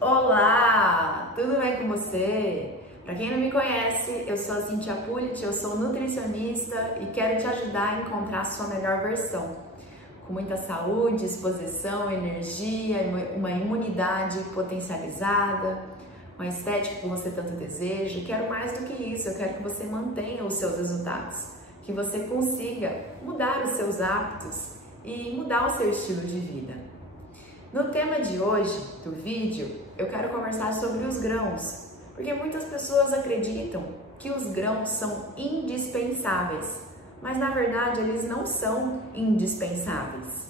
Olá, tudo bem com você? Para quem não me conhece, eu sou a Cíntia Pulit, eu sou nutricionista e quero te ajudar a encontrar a sua melhor versão. Com muita saúde, disposição, energia, uma imunidade potencializada, uma estética que você tanto deseja. Quero mais do que isso, eu quero que você mantenha os seus resultados, que você consiga mudar os seus hábitos e mudar o seu estilo de vida. No tema de hoje do vídeo, eu quero conversar sobre os grãos, porque muitas pessoas acreditam que os grãos são indispensáveis, mas na verdade eles não são indispensáveis.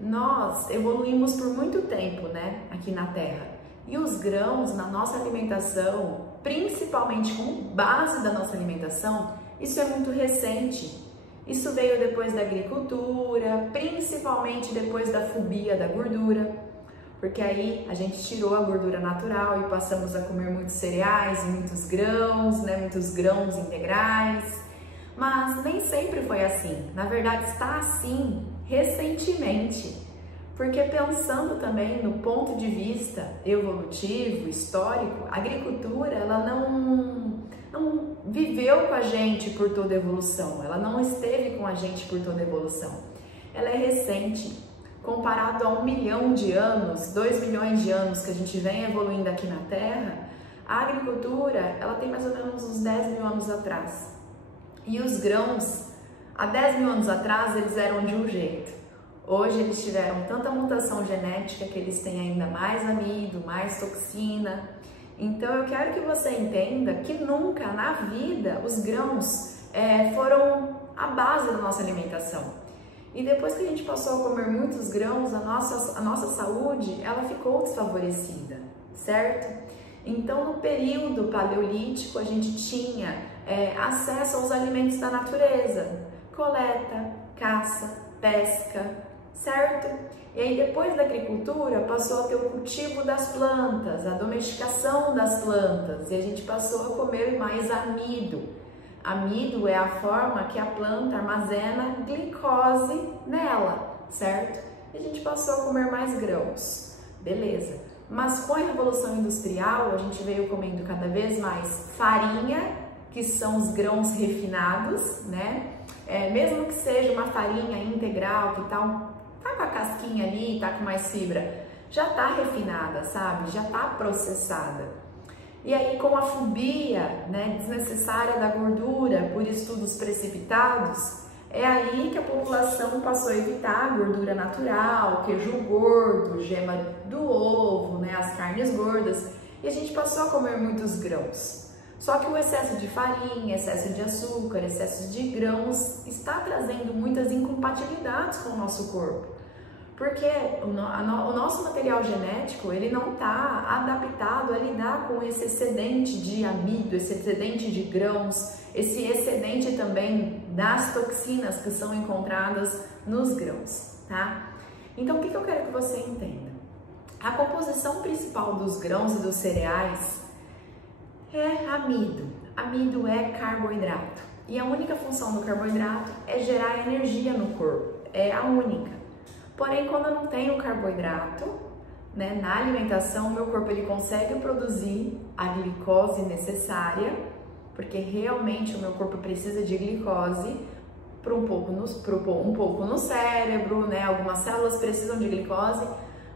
Nós evoluímos por muito tempo, aqui na Terra, e os grãos na nossa alimentação, principalmente como base da nossa alimentação, isso é muito recente. Isso veio depois da agricultura, principalmente depois da fobia da gordura, porque aí a gente tirou a gordura natural e passamos a comer muitos cereais e muitos grãos integrais, mas nem sempre foi assim. Na verdade está assim recentemente, porque pensando também no ponto de vista evolutivo, histórico, a agricultura ela não viveu com a gente por toda a evolução, ela não esteve com a gente por toda a evolução. Ela é recente, comparado a 1 milhão de anos, 2 milhões de anos que a gente vem evoluindo aqui na Terra, a agricultura ela tem mais ou menos uns 10 mil anos atrás. E os grãos, há 10 mil anos atrás, eles eram de um jeito. Hoje eles tiveram tanta mutação genética que eles têm ainda mais amido, mais toxina. Então eu quero que você entenda que nunca na vida os grãos foram a base da nossa alimentação. E depois que a gente passou a comer muitos grãos, a nossa saúde ela ficou desfavorecida, certo? Então no período paleolítico a gente tinha acesso aos alimentos da natureza, coleta, caça, pesca, certo? E aí depois da agricultura passou a ter o cultivo das plantas, a domesticação das plantas e a gente passou a comer mais amido. Amido é a forma que a planta armazena glicose nela, certo? E a gente passou a comer mais grãos, beleza. Mas com a Revolução Industrial a gente veio comendo cada vez mais farinha, que são os grãos refinados, mesmo que seja uma farinha integral que tá com a casquinha ali, tá com mais fibra, já tá refinada, sabe? Já tá processada. E aí com a fobia, desnecessária da gordura por estudos precipitados, é aí que a população passou a evitar a gordura natural, queijo gordo, gema do ovo, as carnes gordas, e a gente passou a comer muitos grãos. Só que o excesso de farinha, excesso de açúcar, excesso de grãos está trazendo muitas incompatibilidades com o nosso corpo. Porque o nosso material genético ele não está adaptado a lidar com esse excedente de amido, esse excedente de grãos, esse excedente também das toxinas que são encontradas nos grãos, tá? Então o que eu quero que você entenda? A composição principal dos grãos e dos cereais é amido. Amido é carboidrato. E a única função do carboidrato é gerar energia no corpo. É a única. Porém, quando eu não tenho carboidrato, na alimentação, meu corpo ele consegue produzir a glicose necessária, porque realmente o meu corpo precisa de glicose para um pouco no cérebro, algumas células precisam de glicose,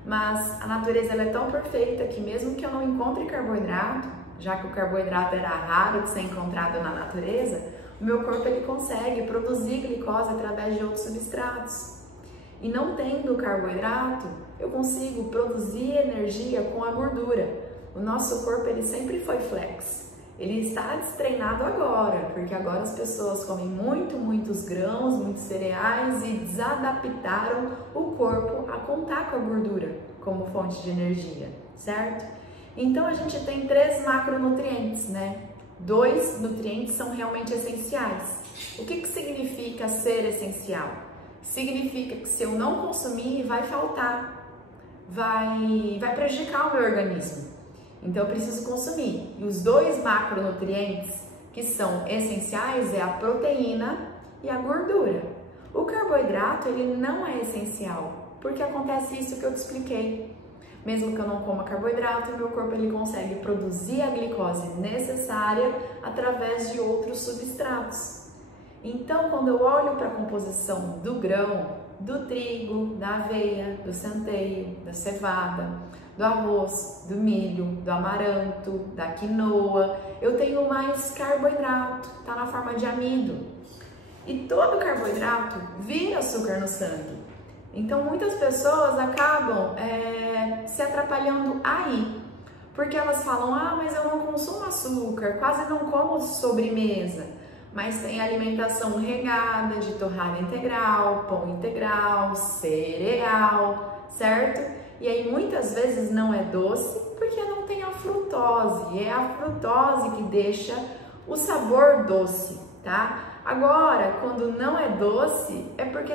mas a natureza ela é tão perfeita que mesmo que eu não encontre carboidrato, já que o carboidrato era raro de ser encontrado na natureza, o meu corpo ele consegue produzir glicose através de outros substratos. E não tendo carboidrato, eu consigo produzir energia com a gordura. O nosso corpo ele sempre foi flex. Ele está destreinado agora, porque agora as pessoas comem muitos grãos, muitos cereais e desadaptaram o corpo a contar com a gordura como fonte de energia, certo? Então a gente tem 3 macronutrientes, 2 nutrientes são realmente essenciais. O que significa ser essencial? Significa que se eu não consumir, vai faltar, vai prejudicar o meu organismo. Então eu preciso consumir. E os 2 macronutrientes que são essenciais é a proteína e a gordura. O carboidrato ele não é essencial, porque acontece isso que eu te expliquei. Mesmo que eu não coma carboidrato, meu corpo ele consegue produzir a glicose necessária através de outros substratos. Então, quando eu olho para a composição do grão, do trigo, da aveia, do centeio, da cevada, do arroz, do milho, do amaranto, da quinoa, eu tenho mais carboidrato, tá na forma de amido. E todo carboidrato vira açúcar no sangue. Então muitas pessoas acabam se atrapalhando aí, porque elas falam, mas eu não consumo açúcar, quase não como sobremesa, mas tem alimentação regada de torrada integral, pão integral, cereal, certo? E aí muitas vezes não é doce porque não tem a frutose, e é a frutose que deixa o sabor doce, tá? Agora, quando não é doce, é porque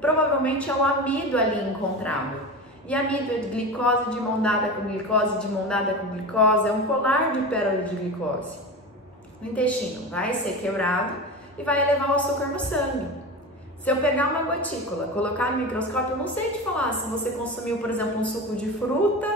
provavelmente é o amido ali encontrado. E amido é glicose de mão dada com glicose, de mão dada com glicose, é um colar de pérola de glicose. O intestino vai ser quebrado e vai elevar o açúcar no sangue. Se eu pegar uma gotícula, colocar no microscópio, eu não sei te falar se você consumiu, por exemplo, um suco de fruta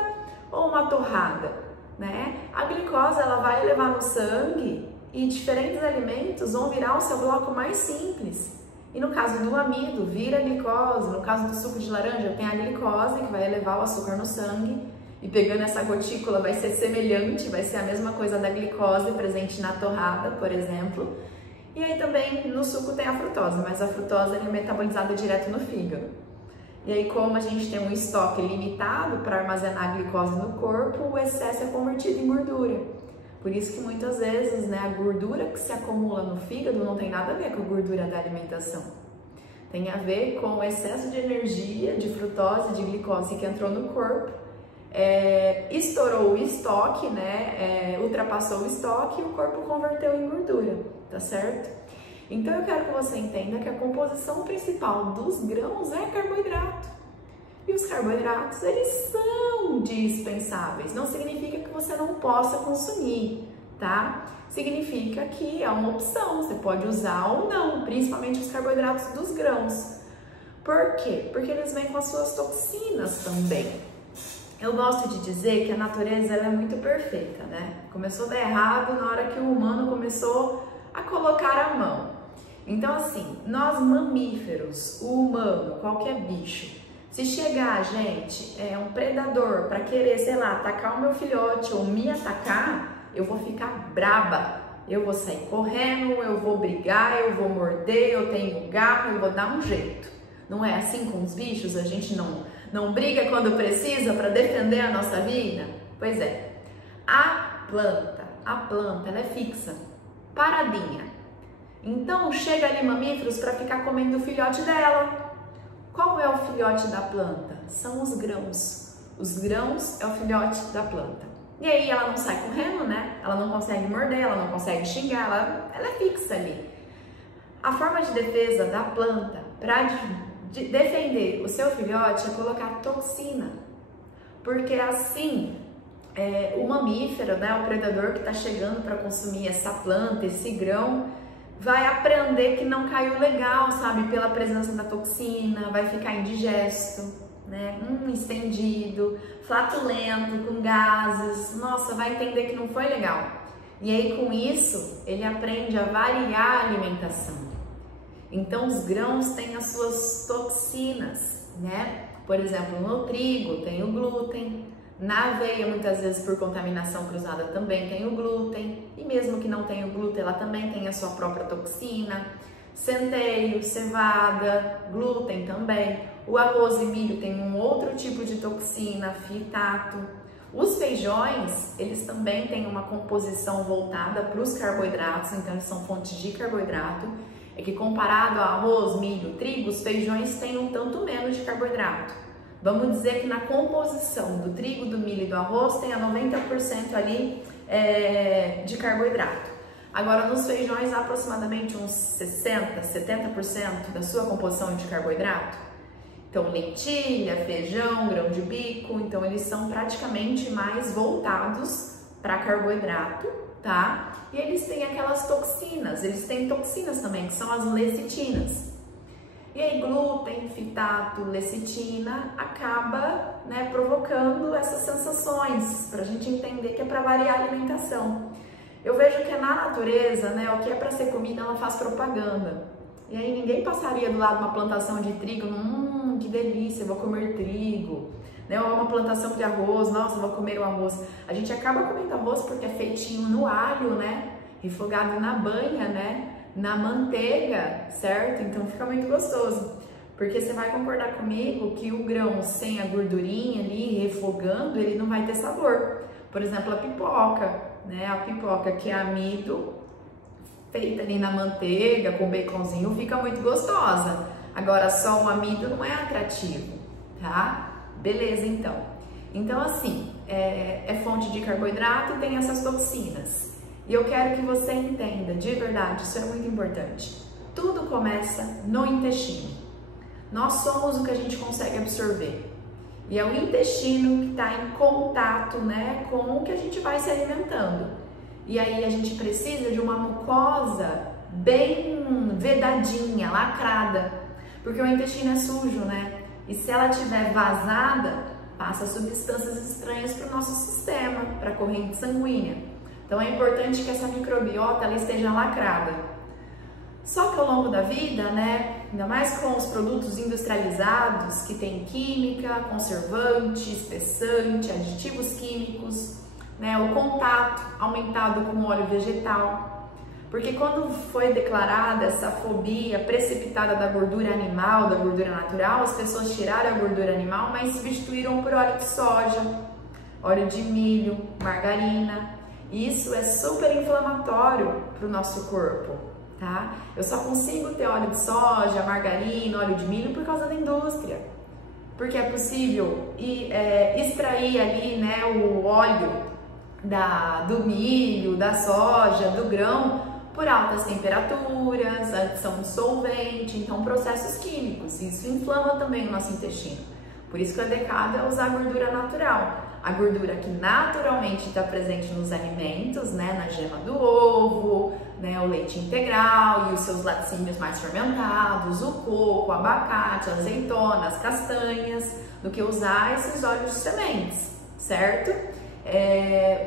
ou uma torrada, né? A glicose, ela vai elevar no sangue e diferentes alimentos vão virar o seu bloco mais simples. E no caso do amido, vira glicose. No caso do suco de laranja, tem a glicose, que vai elevar o açúcar no sangue. E pegando essa gotícula vai ser semelhante, vai ser a mesma coisa da glicose presente na torrada, por exemplo. E aí também no suco tem a frutose, mas a frutose é metabolizada direto no fígado. E aí, como a gente tem um estoque limitado para armazenar a glicose no corpo, o excesso é convertido em gordura. Por isso que muitas vezes, né, a gordura que se acumula no fígado não tem nada a ver com a gordura da alimentação. Tem a ver com o excesso de energia, de frutose, de glicose que entrou no corpo, estourou o estoque, né, ultrapassou o estoque e o corpo converteu em gordura, tá certo? Então eu quero que você entenda que a composição principal dos grãos é carboidrato. E os carboidratos, eles são dispensáveis. Não significa que você não possa consumir, tá? Significa que é uma opção, você pode usar ou não, principalmente os carboidratos dos grãos. Por quê? Porque eles vêm com as suas toxinas também. Eu gosto de dizer que a natureza ela é muito perfeita, né? Começou a dar errado na hora que o humano começou a colocar a mão. Então, assim, nós mamíferos, o humano, qualquer bicho, se chegar, gente, um predador para querer, sei lá, atacar o meu filhote ou me atacar, eu vou ficar braba. Eu vou sair correndo, eu vou brigar, eu vou morder, eu tenho garra, eu vou dar um jeito. Não é assim com os bichos? A gente não briga quando precisa para defender a nossa vida? Pois é. A planta, ela é fixa, paradinha. Então, chega ali mamíferos para ficar comendo o filhote dela. Qual é o filhote da planta? São os grãos. Os grãos é o filhote da planta. E aí ela não sai correndo, né? Ela não consegue morder, ela não consegue xingar, ela é fixa ali. A forma de defesa da planta para defender o seu filhote é colocar toxina. Porque assim, o mamífero, né, o predador que está chegando para consumir essa planta, esse grão, vai aprender que não caiu legal, sabe, pela presença da toxina, vai ficar indigesto, né, estendido, flatulento, com gases, nossa, vai entender que não foi legal. E aí com isso, ele aprende a variar a alimentação. Então os grãos têm as suas toxinas, né, por exemplo, no trigo tem o glúten, na aveia, muitas vezes por contaminação cruzada também tem o glúten, e mesmo que não tenha o glúten, ela também tem a sua própria toxina. Centeio, cevada, glúten também. O arroz e milho tem um outro tipo de toxina, fitato. Os feijões, eles também têm uma composição voltada para os carboidratos, então eles são fontes de carboidrato. É que comparado a arroz, milho, trigo, os feijões têm um tanto menos de carboidrato. Vamos dizer que na composição do trigo, do milho e do arroz tenha 90% ali de carboidrato. Agora nos feijões aproximadamente uns 60%, 70% da sua composição é de carboidrato. Então lentilha, feijão, grão de bico, então eles são praticamente mais voltados para carboidrato, tá? E eles têm aquelas toxinas, eles têm toxinas também, que são as lecitinas. E aí glúten, fitato, lecitina acaba né, provocando essas sensações, para a gente entender que é para variar a alimentação. Eu vejo que na natureza, né, o que é para ser comida, ela faz propaganda. E aí ninguém passaria do lado de uma plantação de trigo, que delícia, eu vou comer trigo. Né, ou uma plantação de arroz, nossa, eu vou comer o arroz. A gente acaba comendo arroz porque é feitinho no alho, né, refogado na banha, né, na manteiga, certo? Então fica muito gostoso. Porque você vai concordar comigo que o grão sem a gordurinha ali, refogando, ele não vai ter sabor. Por exemplo, a pipoca, né? A pipoca que é amido, feita ali na manteiga, com baconzinho, fica muito gostosa. Agora, só o amido não é atrativo, tá? Beleza, então. Então, assim, é fonte de carboidrato e tem essas toxinas. E eu quero que você entenda, de verdade, isso é muito importante. Tudo começa no intestino. Nós somos o que a gente consegue absorver. E é o intestino que está em contato, né, com o que a gente vai se alimentando. E aí a gente precisa de uma mucosa bem vedadinha, lacrada. Porque o intestino é sujo, né? E se ela estiver vazada, passa substâncias estranhas para o nosso sistema, para a corrente sanguínea. Então é importante que essa microbiota ela esteja lacrada. Só que ao longo da vida, né, ainda mais com os produtos industrializados que tem química, conservante, espessante, aditivos químicos, né, o contato aumentado com óleo vegetal. Porque quando foi declarada essa fobia precipitada da gordura animal, da gordura natural, as pessoas tiraram a gordura animal, mas substituíram por óleo de soja, óleo de milho, margarina. Isso é super inflamatório para o nosso corpo, tá? Eu só consigo ter óleo de soja, margarina, óleo de milho por causa da indústria. Porque é possível extrair ali, né, o óleo do milho, da soja, do grão, por altas temperaturas, adição de solvente, então processos químicos. Isso inflama também o nosso intestino. Por isso que o adequado é usar gordura natural. A gordura que naturalmente está presente nos alimentos, né, na gema do ovo, né, o leite integral e os seus laticínios mais fermentados, o coco, o abacate, a azeitona, as castanhas, do que usar esses óleos de sementes, certo?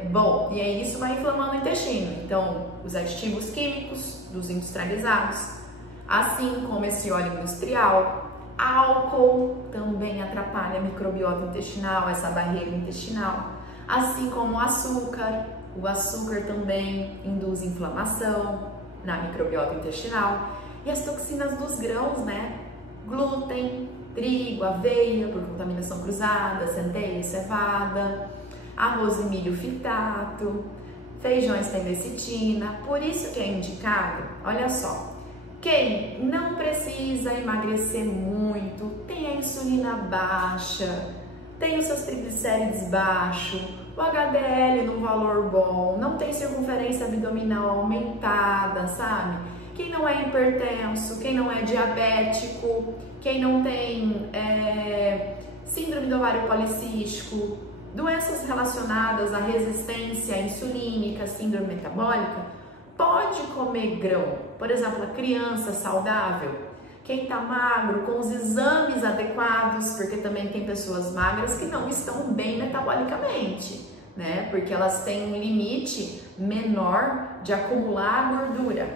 Bom, e aí isso vai inflamando o intestino. Então, os aditivos químicos dos industrializados, assim como esse óleo industrial, álcool também atrapalha a microbiota intestinal, essa barreira intestinal, assim como o açúcar. O açúcar também induz inflamação na microbiota intestinal. E as toxinas dos grãos, né? Glúten, trigo, aveia por contaminação cruzada, centeia e cevada, arroz e milho fitato, feijões têm lecitina. Por isso que é indicado, olha só, quem não precisa emagrecer muito, tem a insulina baixa, tem os seus triglicérides baixos, o HDL num valor bom, não tem circunferência abdominal aumentada, sabe? Quem não é hipertenso, quem não é diabético, quem não tem síndrome do ovário policístico, doenças relacionadas à resistência insulínica, síndrome metabólica, pode comer grão. Por exemplo, a criança saudável, quem está magro, com os exames adequados, porque também tem pessoas magras que não estão bem metabolicamente, né? Porque elas têm um limite menor de acumular gordura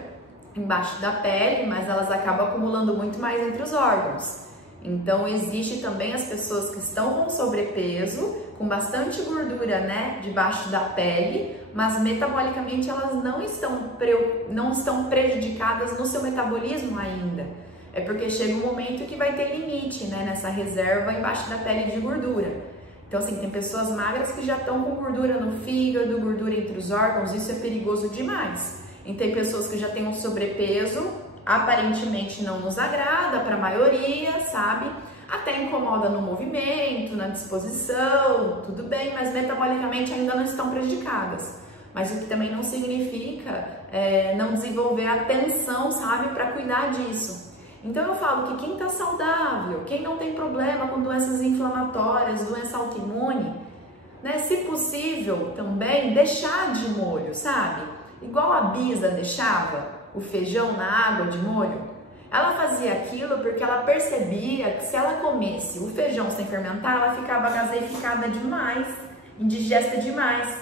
embaixo da pele, mas elas acabam acumulando muito mais entre os órgãos. Então, existe também as pessoas que estão com sobrepeso, com bastante gordura, né, debaixo da pele, mas metabolicamente elas não estão prejudicadas no seu metabolismo ainda. É porque chega um momento que vai ter limite, né, nessa reserva embaixo da pele de gordura. Então, assim, tem pessoas magras que já estão com gordura no fígado, gordura entre os órgãos, isso é perigoso demais. E tem pessoas que já têm um sobrepeso, aparentemente não nos agrada para a maioria, sabe? Até incomoda no movimento, na disposição, tudo bem, mas metabolicamente ainda não estão prejudicadas. Mas o que também não significa não desenvolver atenção, sabe, para cuidar disso. Então eu falo que quem está saudável, quem não tem problema com doenças inflamatórias, doença autoimune, né, se possível também deixar de molho, sabe? Igual a Bisa deixava o feijão na água de molho. Ela fazia aquilo porque ela percebia que se ela comesse o feijão sem fermentar, ela ficava gaseificada demais, indigesta demais.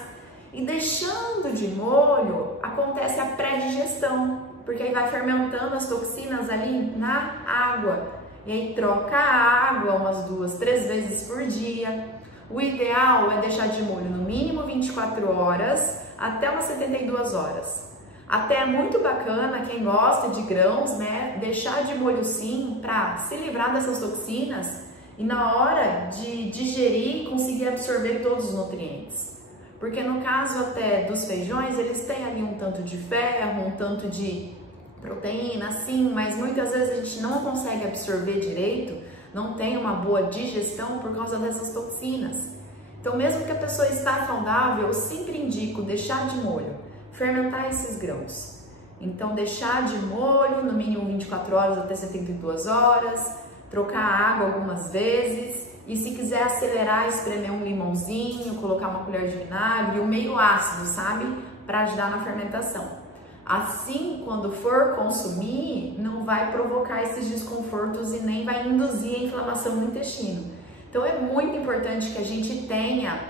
E deixando de molho, acontece a pré-digestão, porque aí vai fermentando as toxinas ali na água. E aí troca a água umas 2, 3 vezes por dia. O ideal é deixar de molho no mínimo 24 horas até umas 72 horas. Até é muito bacana quem gosta de grãos, né? Deixar de molho sim para se livrar dessas toxinas e na hora de digerir conseguir absorver todos os nutrientes. Porque no caso até dos feijões, eles têm ali um tanto de ferro, um tanto de proteína, sim, mas muitas vezes a gente não consegue absorver direito, não tem uma boa digestão por causa dessas toxinas. Então mesmo que a pessoa está saudável, eu sempre indico deixar de molho, fermentar esses grãos. Então deixar de molho no mínimo 24 horas até 72 horas, trocar a água algumas vezes e se quiser acelerar, espremer um limãozinho, colocar uma colher de vinagre, o meio ácido, sabe? Para ajudar na fermentação. Assim, quando for consumir, não vai provocar esses desconfortos e nem vai induzir a inflamação no intestino. Então é muito importante que a gente tenha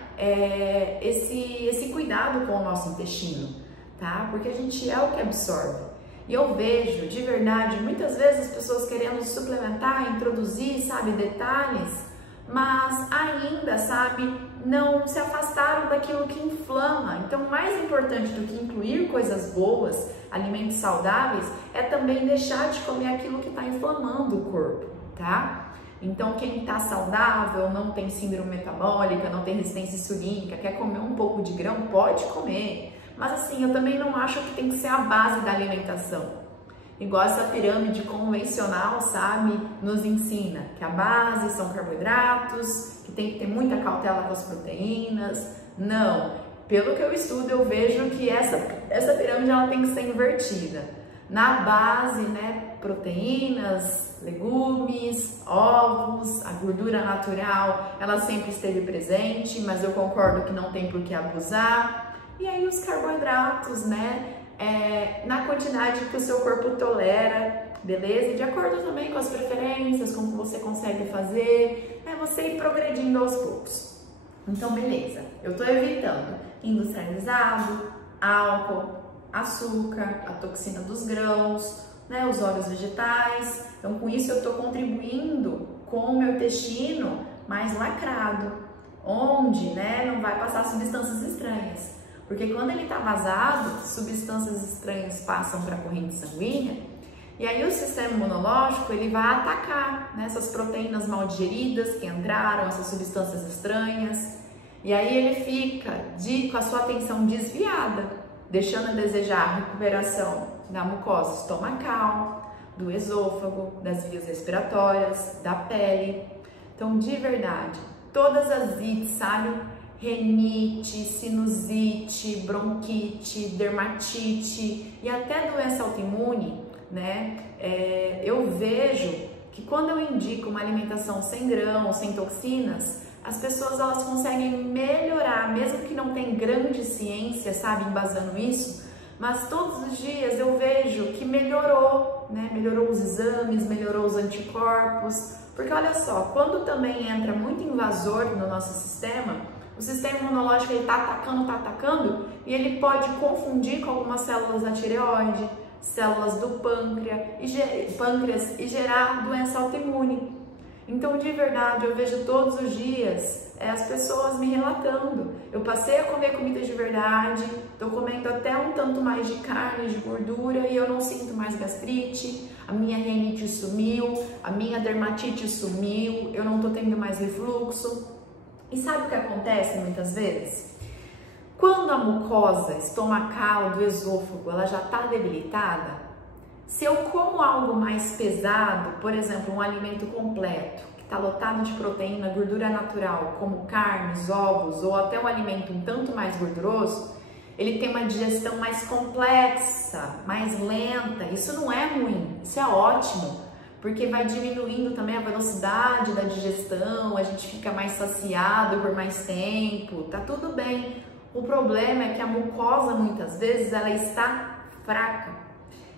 esse cuidado com o nosso intestino, tá? Porque a gente é o que absorve. E eu vejo, de verdade, muitas vezes as pessoas querendo suplementar, introduzir, sabe, detalhes, mas ainda, sabe, não se afastaram daquilo que inflama. Então, mais importante do que incluir coisas boas, alimentos saudáveis, é também deixar de comer aquilo que está inflamando o corpo, tá? Então, quem está saudável, não tem síndrome metabólica, não tem resistência insulínica, quer comer um pouco de grão, pode comer. Mas assim, eu também não acho que tem que ser a base da alimentação. Igual essa pirâmide convencional, sabe, nos ensina que a base são carboidratos, que tem que ter muita cautela com as proteínas. Não, pelo que eu estudo, eu vejo que essa pirâmide ela tem que ser invertida. Na base, né, proteínas, legumes, ovos, a gordura natural, ela sempre esteve presente, mas eu concordo que não tem por que abusar. E aí os carboidratos, né, na quantidade que o seu corpo tolera, beleza? E de acordo também com as preferências, com o que você consegue fazer, né, você ir progredindo aos poucos. Então, beleza, eu tô evitando industrializado, álcool, açúcar, a toxina dos grãos, né, os óleos vegetais. Então, com isso eu tô contribuindo com o meu intestino mais lacrado, onde, né, não vai passar substâncias estranhas. Porque quando ele está vazado, substâncias estranhas passam para a corrente sanguínea e aí o sistema imunológico ele vai atacar, né, essas proteínas mal digeridas que entraram, essas substâncias estranhas, e aí ele fica com a sua atenção desviada, deixando a desejar a recuperação da mucosa estomacal, do esôfago, das vias respiratórias, da pele. Então, de verdade, todas as ites, sabe? Renite, sinusite, bronquite, dermatite e até doença autoimune, né? Eu vejo que quando eu indico uma alimentação sem grãos, sem toxinas, as pessoas elas conseguem melhorar, mesmo que não tem grande ciência, sabe, embasando isso, mas todos os dias eu vejo que melhorou, né? Melhorou os exames, melhorou os anticorpos, porque olha só, quando também entra muito invasor no nosso sistema, o sistema imunológico ele tá atacando e ele pode confundir com algumas células da tireoide, células do pâncreas e gerar doença autoimune. Então, de verdade, eu vejo todos os dias as pessoas me relatando. Eu passei a comer comida de verdade, tô comendo até um tanto mais de carne, de gordura e eu não sinto mais gastrite, a minha rinite sumiu, a minha dermatite sumiu, eu não tô tendo mais refluxo. E sabe o que acontece muitas vezes? Quando a mucosa estomacal do esôfago ela já está debilitada, se eu como algo mais pesado, por exemplo, um alimento completo, que está lotado de proteína, gordura natural, como carnes, ovos ou até um alimento um tanto mais gorduroso, ele tem uma digestão mais complexa, mais lenta. Isso não é ruim, isso é ótimo. Porque vai diminuindo também a velocidade da digestão, a gente fica mais saciado por mais tempo, tá tudo bem. O problema é que a mucosa muitas vezes ela está fraca.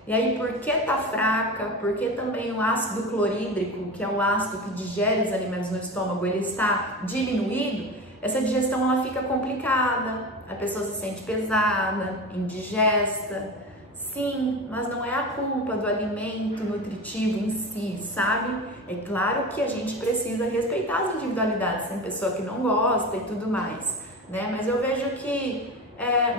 E aí, por que tá fraca? Porque também o ácido clorídrico, que é o ácido que digere os alimentos no estômago, ele está diminuído, essa digestão ela fica complicada, a pessoa se sente pesada, indigesta. Sim, mas não é a culpa do alimento nutritivo em si, sabe? É claro que a gente precisa respeitar as individualidades, tem pessoa que não gosta e tudo mais, né? Mas eu vejo que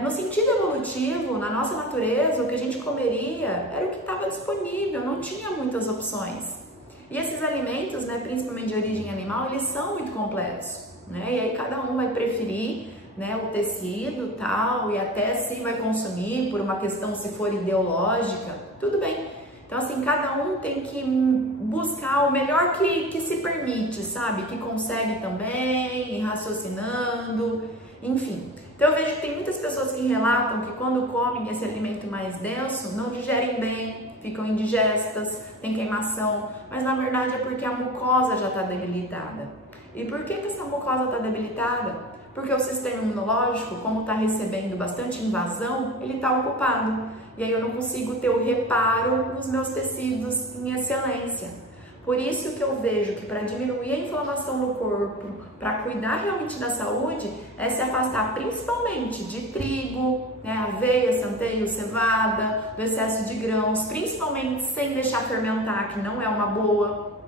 no sentido evolutivo, na nossa natureza, o que a gente comeria era o que estava disponível, não tinha muitas opções. E esses alimentos, né, principalmente de origem animal, eles são muito completos, né? E aí cada um vai preferir, né, o tecido tal, e até se vai consumir por uma questão, se for ideológica, tudo bem. Então assim, cada um tem que buscar o melhor que se permite, sabe? Que consegue também, ir raciocinando, enfim. Então eu vejo que tem muitas pessoas que relatam que quando comem esse alimento mais denso, não digerem bem, ficam indigestas, tem queimação, mas na verdade é porque a mucosa já está debilitada. E por que essa mucosa está debilitada? Porque o sistema imunológico, como está recebendo bastante invasão, ele está ocupado. E aí eu não consigo ter o reparo nos meus tecidos em excelência. Por isso que eu vejo que para diminuir a inflamação no corpo, para cuidar realmente da saúde, é se afastar principalmente de trigo, né, aveia, centeio, cevada, do excesso de grãos, principalmente sem deixar fermentar, que não é uma boa.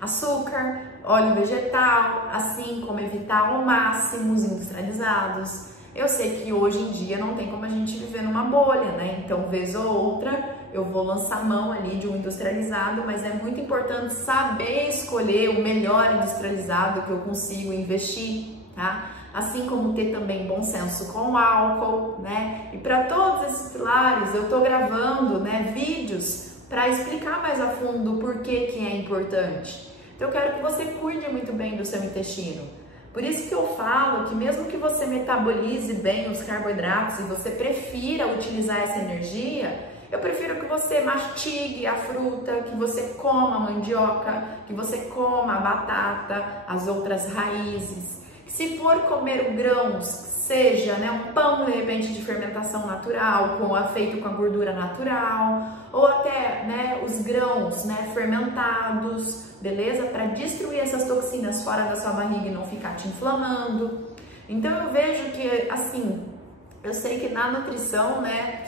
Açúcar, óleo vegetal, assim como evitar ao máximo os industrializados. Eu sei que hoje em dia não tem como a gente viver numa bolha, né? Então, vez ou outra, eu vou lançar mão ali de um industrializado, mas é muito importante saber escolher o melhor industrializado que eu consigo investir, tá? Assim como ter também bom senso com o álcool, né? E para todos esses pilares, eu tô gravando, né, vídeos para explicar mais a fundo o porquê que é importante. Então, eu quero que você cuide muito bem do seu intestino. Por isso que eu falo que mesmo que você metabolize bem os carboidratos e você prefira utilizar essa energia, eu prefiro que você mastigue a fruta, que você coma a mandioca, que você coma a batata, as outras raízes. Se for comer grãos, seja, né, um pão de repente de fermentação natural, feito com a gordura natural, ou até, né, os grãos, né, fermentados, beleza? Para destruir essas toxinas fora da sua barriga e não ficar te inflamando. Então eu vejo que, assim, eu sei que na nutrição, né,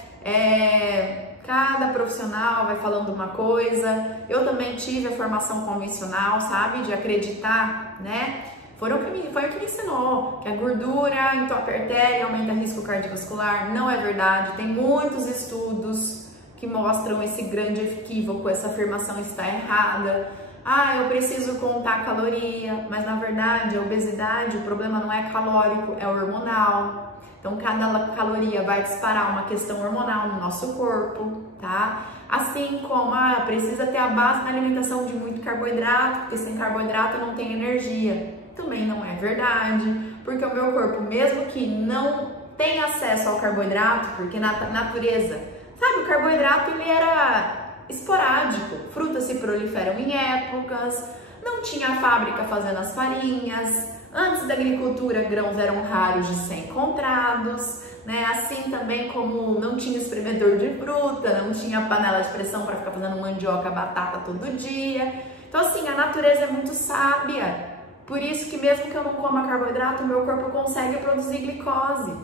cada profissional vai falando uma coisa. Eu também tive a formação convencional, sabe, de acreditar, né? Foi o que me ensinou, que a gordura entope a artéria, aumenta o risco cardiovascular. Não é verdade, tem muitos estudos que mostram esse grande equívoco, essa afirmação está errada. Ah, eu preciso contar a caloria, mas na verdade a obesidade, o problema não é calórico, é hormonal. Então cada caloria vai disparar uma questão hormonal no nosso corpo, tá? Assim como, precisa ter a base na alimentação de muito carboidrato, porque sem carboidrato não tem energia. Também não é verdade, porque o meu corpo, mesmo que não tenha acesso ao carboidrato, porque na natureza, sabe, o carboidrato ele era esporádico, frutas se proliferam em épocas, não tinha fábrica fazendo as farinhas, antes da agricultura grãos eram raros de ser encontrados, né? Assim também como não tinha espremedor de fruta, não tinha panela de pressão para ficar fazendo mandioca, batata todo dia. Então assim, a natureza é muito sábia. Por isso que mesmo que eu não coma carboidrato, o meu corpo consegue produzir glicose.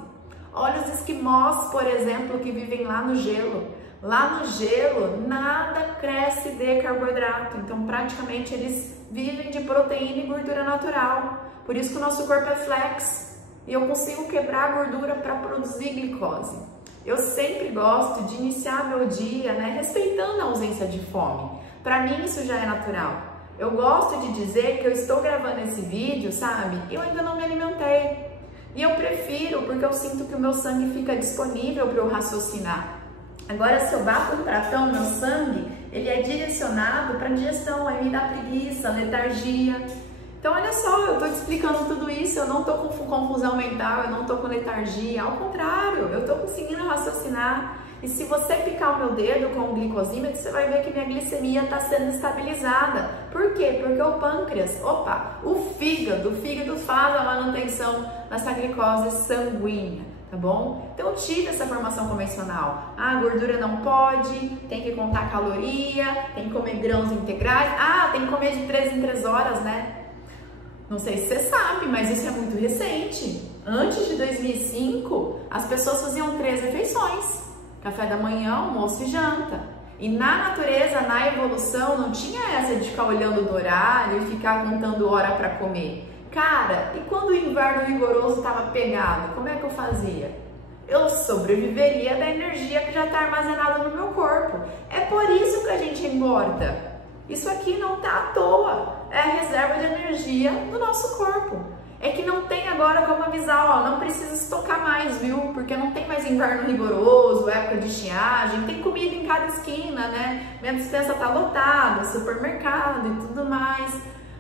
Olha os esquimós, por exemplo, que vivem lá no gelo. Lá no gelo, nada cresce de carboidrato. Então, praticamente, eles vivem de proteína e gordura natural. Por isso que o nosso corpo é flex. E eu consigo quebrar a gordura para produzir glicose. Eu sempre gosto de iniciar meu dia, né, respeitando a ausência de fome. Para mim, isso já é natural. Eu gosto de dizer que eu estou gravando esse vídeo, sabe? Eu ainda não me alimentei. E eu prefiro, porque eu sinto que o meu sangue fica disponível para eu raciocinar. Agora, se eu bato um pratão, meu sangue, ele é direcionado para digestão, aí me dá preguiça, letargia. Então, olha só, eu estou te explicando tudo isso, eu não estou com confusão mental, eu não estou com letargia, ao contrário, eu estou conseguindo raciocinar. E se você picar o meu dedo com o glicosímetro, você vai ver que minha glicemia está sendo estabilizada. Por quê? Porque o pâncreas, o fígado faz a manutenção dessa glicose sanguínea, tá bom? Então tire essa formação convencional. Ah, gordura não pode, tem que contar caloria, tem que comer grãos integrais. Ah, tem que comer de 3 em 3 horas, né? Não sei se você sabe, mas isso é muito recente. Antes de 2005, as pessoas faziam 3 refeições. Café da manhã, almoço e janta. E na natureza, na evolução, não tinha essa de ficar olhando do horário e ficar contando hora para comer. Cara, e quando o inverno rigoroso estava pegado, como é que eu fazia? Eu sobreviveria da energia que já está armazenada no meu corpo. É por isso que a gente engorda. Isso aqui não está à toa. É a reserva de energia do nosso corpo. É que não tem agora como avisar, ó, não precisa estocar mais, viu? Porque não tem mais inverno rigoroso, época de estiagem, tem comida em cada esquina, né? Minha despensa tá lotada, supermercado e tudo mais.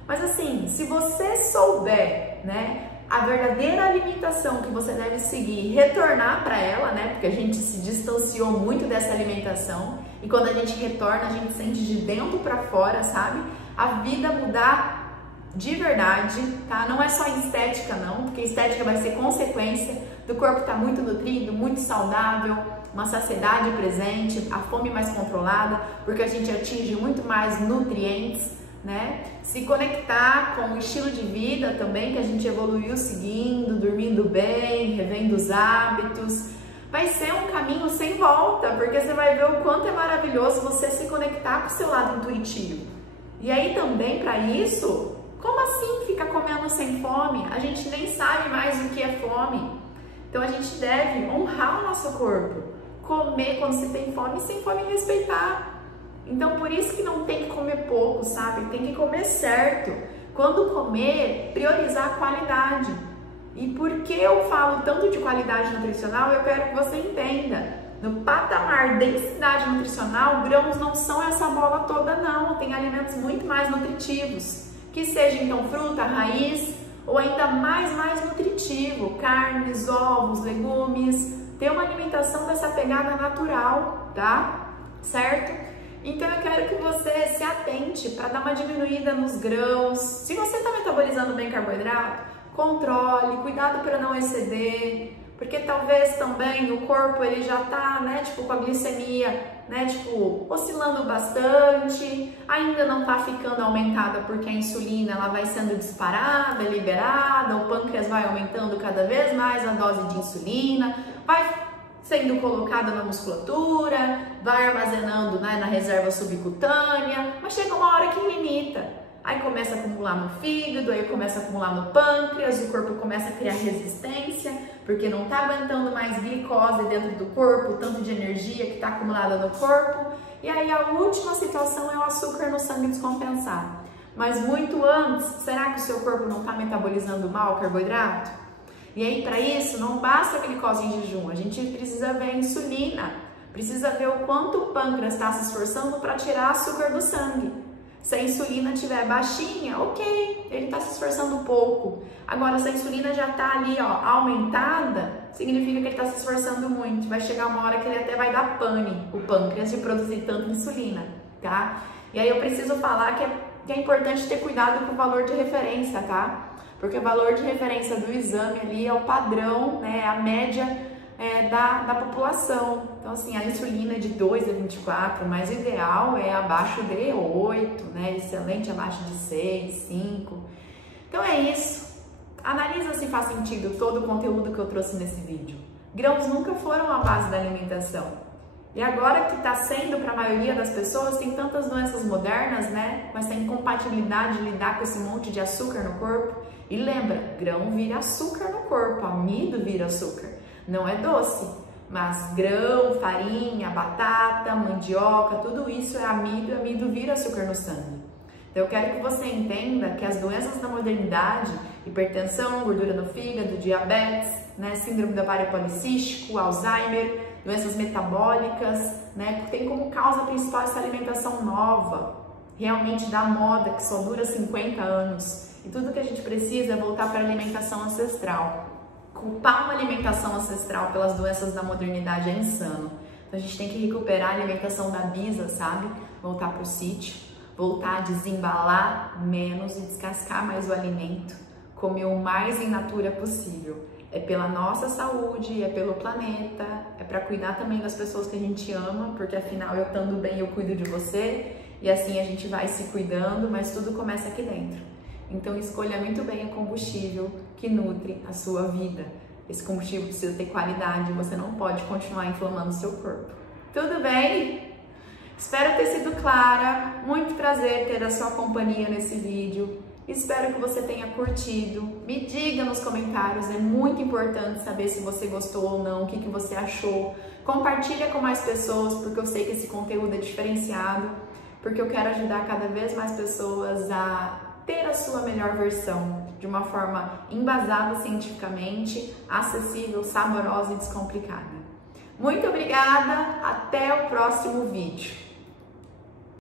Mas assim, se você souber, né, a verdadeira alimentação que você deve seguir, retornar para ela, né? Porque a gente se distanciou muito dessa alimentação e quando a gente retorna, a gente sente de dentro para fora, sabe? A vida mudar de verdade, tá? Não é só em estética não, porque estética vai ser consequência do corpo estar muito nutrido, muito saudável, uma saciedade presente, a fome mais controlada, porque a gente atinge muito mais nutrientes, né? Se conectar com o estilo de vida também que a gente evoluiu seguindo, dormindo bem, revendo os hábitos. Vai ser um caminho sem volta, porque você vai ver o quanto é maravilhoso você se conectar com o seu lado intuitivo. E aí também para isso, como assim fica comendo sem fome? A gente nem sabe mais o que é fome. Então a gente deve honrar o nosso corpo, comer quando se tem fome e sem fome respeitar. Então por isso que não tem que comer pouco, sabe? Tem que comer certo. Quando comer, priorizar a qualidade. E por que eu falo tanto de qualidade nutricional, eu quero que você entenda. No patamar densidade nutricional, grãos não são essa bola toda não, tem alimentos muito mais nutritivos, que seja então fruta, raiz, ou ainda mais nutritivo, carnes, ovos, legumes, ter uma alimentação dessa pegada natural, tá? Certo? Então eu quero que você se atente para dar uma diminuída nos grãos. Se você está metabolizando bem carboidrato, controle, cuidado para não exceder, porque talvez também o corpo ele já tá, né, tipo com a glicemia, né, tipo oscilando bastante, ainda não tá ficando aumentada porque a insulina ela vai sendo disparada, liberada, o pâncreas vai aumentando cada vez mais a dose de insulina, vai sendo colocada na musculatura, vai armazenando, né, na reserva subcutânea, mas chega uma hora que limita. Aí começa a acumular no fígado, aí começa a acumular no pâncreas, o corpo começa a criar resistência, porque não está aguentando mais glicose dentro do corpo, tanto de energia que está acumulada no corpo. E aí a última situação é o açúcar no sangue descompensado. Mas muito antes, será que o seu corpo não está metabolizando mal o carboidrato? E aí para isso não basta a glicose em jejum, a gente precisa ver a insulina, precisa ver o quanto o pâncreas está se esforçando para tirar açúcar do sangue. Se a insulina estiver baixinha, ok, ele está se esforçando um pouco. Agora, se a insulina já está ali, ó, aumentada, significa que ele está se esforçando muito. Vai chegar uma hora que ele até vai dar pane, o pâncreas, de produzir tanta insulina, tá? E aí eu preciso falar que é importante ter cuidado com o valor de referência, tá? Porque o valor de referência do exame ali é o padrão, né, a média da população. Então assim, a insulina é de 2 a 24, mas ideal é abaixo de 8, né? Excelente abaixo de 6, 5. Então é isso. Analisa se faz sentido todo o conteúdo que eu trouxe nesse vídeo. Grãos nunca foram a base da alimentação. E agora que está sendo para a maioria das pessoas, tem tantas doenças modernas, né? Mas tem incompatibilidade de lidar com esse monte de açúcar no corpo. E lembra, grão vira açúcar no corpo, amido vira açúcar. Não é doce, mas grão, farinha, batata, mandioca, tudo isso é amido e amido vira açúcar no sangue. Então eu quero que você entenda que as doenças da modernidade, hipertensão, gordura no fígado, diabetes, né, síndrome do ovário policístico, Alzheimer, doenças metabólicas, né, tem como causa principal essa alimentação nova, realmente da moda, que só dura 50 anos. E tudo que a gente precisa é voltar para a alimentação ancestral. Culpar uma alimentação ancestral pelas doenças da modernidade é insano. Então a gente tem que recuperar a alimentação da Bisa, sabe? Voltar para o sítio, voltar a desembalar menos e descascar mais o alimento, comer o mais in natura possível. É pela nossa saúde, é pelo planeta, é para cuidar também das pessoas que a gente ama, porque afinal eu estando bem eu cuido de você e assim a gente vai se cuidando, mas tudo começa aqui dentro. Então escolha muito bem o combustível que nutre a sua vida. Esse combustível precisa ter qualidade, você não pode continuar inflamando o seu corpo. Tudo bem? Espero ter sido clara, muito prazer ter a sua companhia nesse vídeo. Espero que você tenha curtido. Me diga nos comentários, é muito importante saber se você gostou ou não, o que você achou. Compartilha com mais pessoas, porque eu sei que esse conteúdo é diferenciado, porque eu quero ajudar cada vez mais pessoas a ter a sua melhor versão, de uma forma embasada cientificamente, acessível, saborosa e descomplicada. Muito obrigada, até o próximo vídeo.